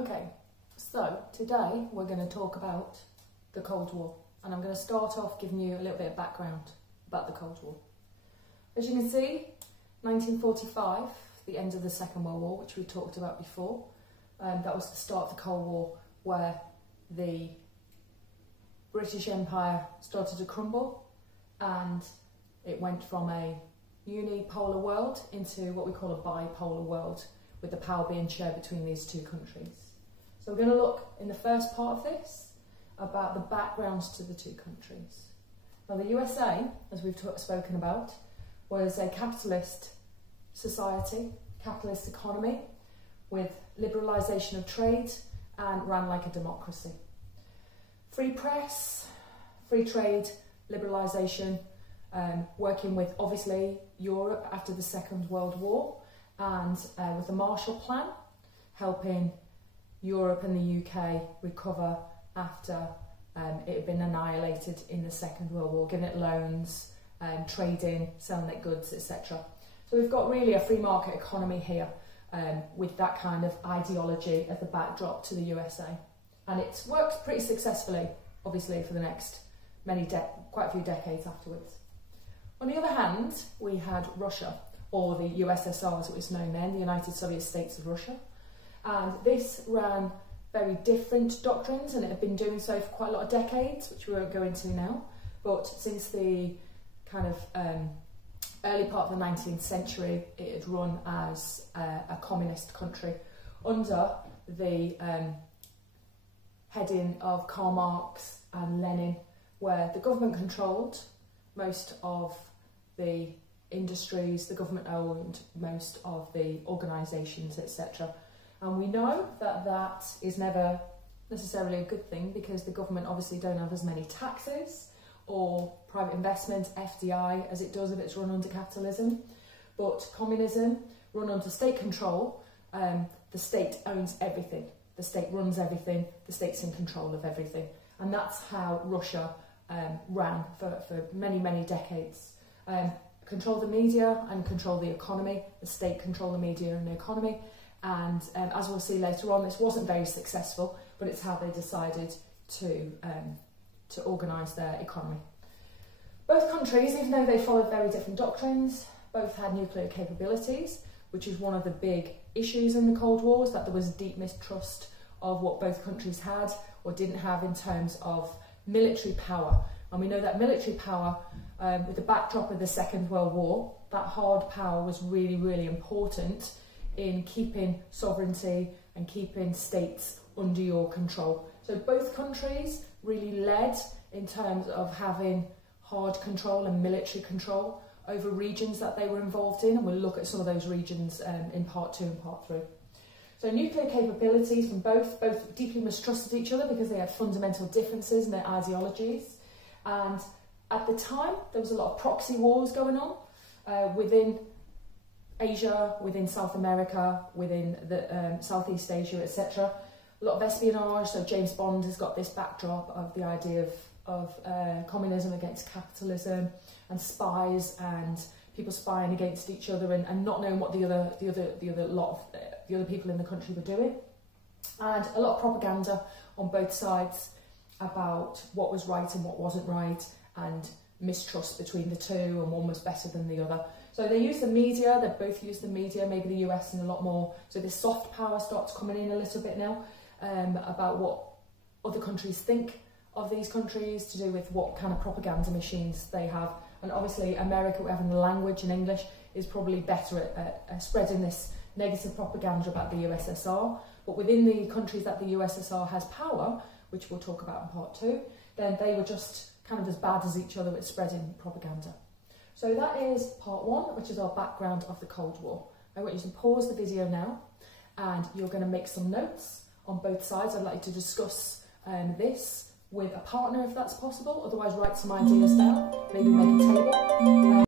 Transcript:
Okay, so today we're going to talk about the Cold War, and I'm going to start off giving you a little bit of background about the Cold War. As you can see, 1945, the end of the Second World War, which we talked about before, that was the start of the Cold War, where the British Empire started to crumble and it went from a unipolar world into what we call a bipolar world, with the power being shared between these two countries. So we're going to look in the first part of this about the backgrounds to the two countries. Now, the USA, as we've spoken about, was a capitalist society, capitalist economy, with liberalisation of trade and ran like a democracy. Free press, free trade, liberalisation, working with obviously Europe after the Second World War, and with the Marshall Plan, helping Europe and the UK recover after it had been annihilated in the Second World War, giving it loans, trading, selling it goods, etc. So we've got really a free market economy here, with that kind of ideology as the backdrop to the USA. And it's worked pretty successfully, obviously, for the next quite a few decades afterwards. On the other hand, we had Russia, or the USSR as it was known then, the United Soviet States of Russia. And this ran very different doctrines, and it had been doing so for quite a lot of decades, which we won't go into now. But since the kind of early part of the 19th century, it had run as a communist country under the heading of Karl Marx and Lenin, where the government controlled most of the industries, the government owned most of the organisations, etc. And we know that that is never necessarily a good thing, because the government obviously don't have as many taxes or private investment, FDI, as it does if it's run under capitalism. But communism, run under state control, the state owns everything, the state runs everything, the state's in control of everything. And that's how Russia ran for many, many decades. Control the media and control the economy. The state control the media and the economy. And as we'll see later on, this wasn't very successful, but it's how they decided to organise their economy. Both countries, even though they followed very different doctrines, both had nuclear capabilities, which is one of the big issues in the Cold War, is that there was deep mistrust of what both countries had or didn't have in terms of military power. And we know that military power, with the backdrop of the Second World War, that hard power was really, really important in keeping sovereignty and keeping states under your control. So both countries really led in terms of having hard control and military control over regions that they were involved in, and we'll look at some of those regions in part 2 and part 3. So nuclear capabilities from both deeply mistrusted each other because they had fundamental differences in their ideologies. And at the time, there was a lot of proxy wars going on within Asia, within South America, within the Southeast Asia, etc. A lot of espionage, so James Bond has got this backdrop of the idea of communism against capitalism, and spies and people spying against each other and not knowing what the other people in the country were doing. And a lot of propaganda on both sides about what was right and what wasn't right, and mistrust between the two, and one was better than the other. So they use the media, they both use the media, maybe the US and a lot more. So this soft power starts coming in a little bit now, about what other countries think of these countries, to do with what kind of propaganda machines they have. And obviously America, having the language in English, is probably better at spreading this negative propaganda about the USSR. But within the countries that the USSR has power, which we'll talk about in part 2, then they were just kind of as bad as each other with spreading propaganda. So that is part 1, which is our background of the Cold War. I want you to pause the video now, and you're going to make some notes on both sides. I'd like you to discuss this with a partner if that's possible, otherwise write some ideas down, maybe make a table.